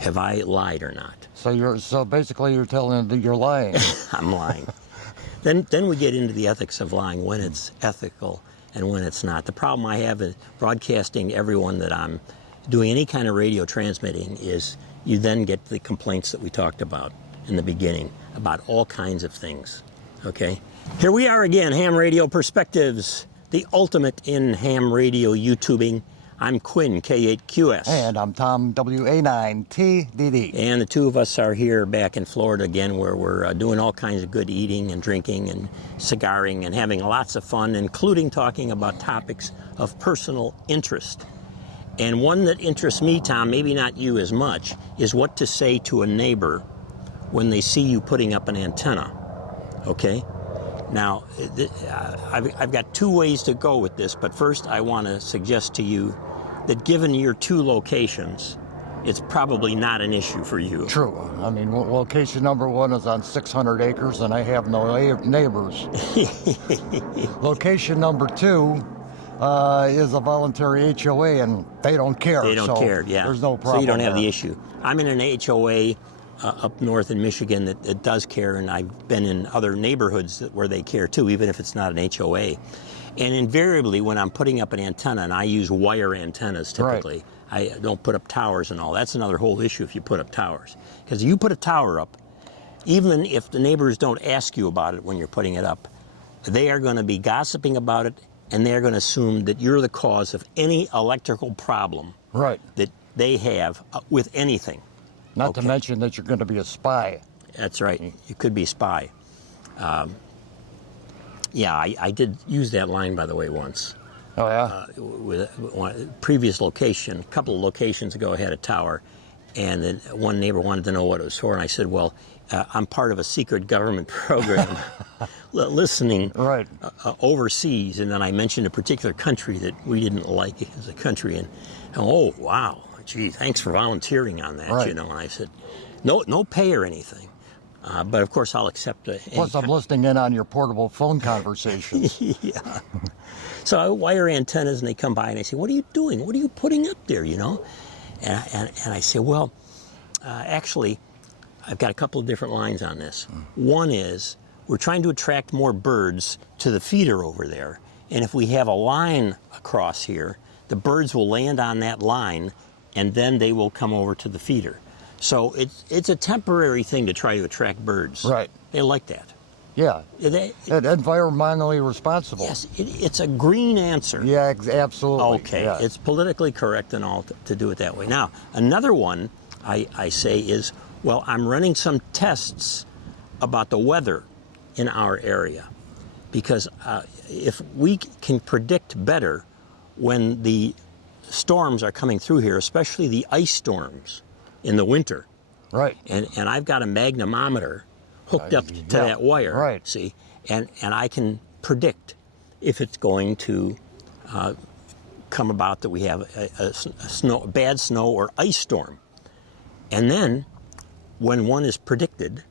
Have I lied or not? So basically you're telling that you're lying. I'm lying. Then we get into the ethics of lying, when it's ethical and when it's not. The problem I have in broadcasting everyone that I'm doing any kind of radio transmitting is you then get the complaints that we talked about in the beginning about all kinds of things, okay? Here we are again, Ham Radio Perspectives, the ultimate in ham radio YouTubing. I'm Quin, K8QS. And I'm Tom, WA9TDD. And the two of us are here back in Florida again, where we're doing all kinds of good eating and drinking and cigaring and having lots of fun, including talking about topics of personal interest. And one that interests me, Tom, maybe not you as much, is what to say to a neighbor when they see you putting up an antenna, okay? Now, I've got two ways to go with this, but first I want to suggest to you that given your two locations, it's probably not an issue for you. True. I mean, location number one is on 600 acres and I have no neighbors. Location number two is a voluntary HOA and they don't care. They don't care, yeah. There's no problem. So you don't have there. the issue. I'm in an HOA up north in Michigan that does care, and I've been in other neighborhoods where they care too, even if it's not an HOA. And invariably, when I'm putting up an antenna, and I use wire antennas typically, right. I don't put up towers and all. That's another whole issue if you put up towers. Because you put a tower up, even if the neighbors don't ask you about it when you're putting it up, they are going to be gossiping about it, and they're going to assume that you're the cause of any electrical problem right. that they have with anything. Not to mention that you're going to be a spy. That's right. You could be a spy. Yeah, I did use that line, by the way, once. Oh, yeah? With one previous location, a couple of locations ago, I had a tower, and then one neighbor wanted to know what it was for, and I said, well, I'm part of a secret government program listening right. Overseas, and then I mentioned a particular country that we didn't like as a country, and oh, wow, gee, thanks for volunteering on that, right. you know, and I said, no pay or anything. But of course, I'll accept it. Plus, I'm listening in on your portable phone conversations. Yeah. So I wire antennas, and they come by, and I say, "What are you doing? What are you putting up there?" You know, and I say, "Well, actually, I've got a couple of different lines on this. One is we're trying to attract more birds to the feeder over there, and if we have a line across here, the birds will land on that line, and then they will come over to the feeder." So it's a temporary thing to try to attract birds. Right. They like that. Yeah. Environmentally responsible. Yes, it's a green answer. Yeah, absolutely. Okay, yeah. It's politically correct and all to do it that way. Now, another one I say is, well, I'm running some tests about the weather in our area, because if we can predict better when the storms are coming through here, especially the ice storms in the winter. Right. And I've got a magnetometer hooked up to that wire. Right. See, and I can predict if it's going to come about that we have a bad snow or ice storm. And then when one is predicted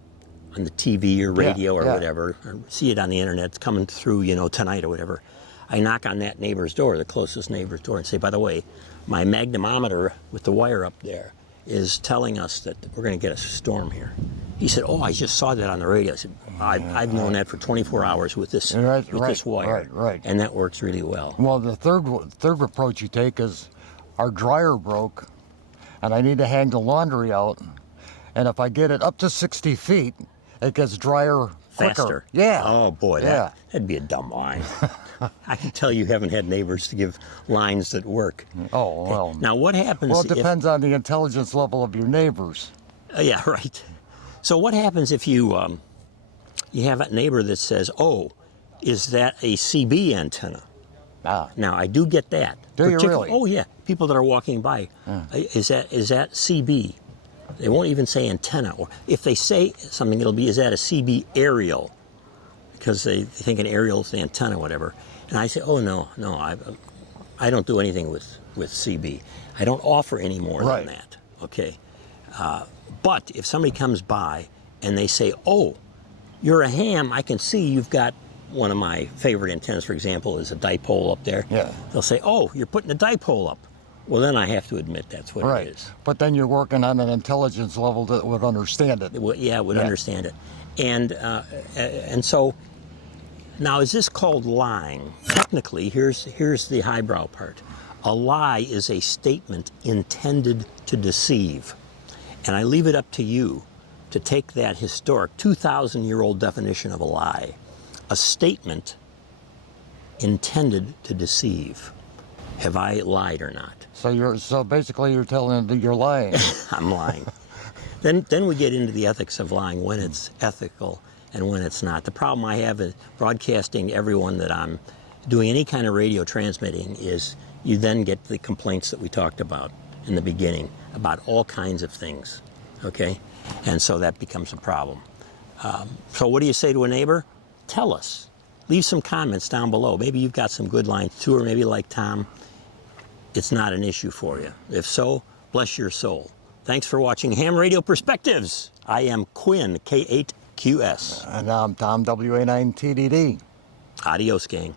on the TV or radio or whatever, or see it on the internet, it's coming through, you know, tonight or whatever, I knock on that neighbor's door, the closest neighbor's door, and say, by the way, my magnetometer with the wire up there is telling us that we're going to get a storm here. He said, oh, I just saw that on the radio. I said, I've known that for 24 hours with this this wire, right. And that works really well. Well, the third approach you take is our dryer broke, and I need to hang the laundry out, and if I get it up to 60 feet, it gets drier quicker. Faster. Yeah. Oh, boy, that'd be a dumb line. I can tell you haven't had neighbors to give lines that work. Oh, well. Now, what happens Well, it depends on the intelligence level of your neighbors. Yeah, right. So what happens if you you have a neighbor that says, oh, is that a CB antenna? Ah. Now, I do get that. Do you really? Oh, yeah. People that are walking by, is that CB? They won't even say antenna. Or if they say something, it'll be, is that a CB aerial? Because they think an aerial is the antenna, whatever. And I say, oh, no, I don't do anything with CB. I don't offer any more than that, okay? But if somebody comes by and they say, oh, you're a ham, I can see you've got one of my favorite antennas, for example, is a dipole up there. Yeah. They'll say, oh, you're putting a dipole up. well, then I have to admit that's what Right. it is. But then you're working on an intelligence level that would understand it. Well, yeah, would Yeah. understand it. And so now, is this called lying? Technically, here's the highbrow part. A lie is a statement intended to deceive. And I leave it up to you to take that historic 2,000-year-old definition of a lie, a statement intended to deceive. Have I lied or not? So basically you're telling that you're lying. I'm lying. Then we get into the ethics of lying, when it's ethical and when it's not. The problem I have in broadcasting everyone that I'm doing any kind of radio transmitting is you then get the complaints that we talked about in the beginning about all kinds of things, okay? And so that becomes a problem. So what do you say to a neighbor? Tell us. Leave some comments down below. Maybe you've got some good lines too, or maybe like Tom, it's not an issue for you. If so, bless your soul. Thanks for watching Ham Radio Perspectives. I am Quin, K8QS. And I'm Tom, WA9TDD. Adios, gang.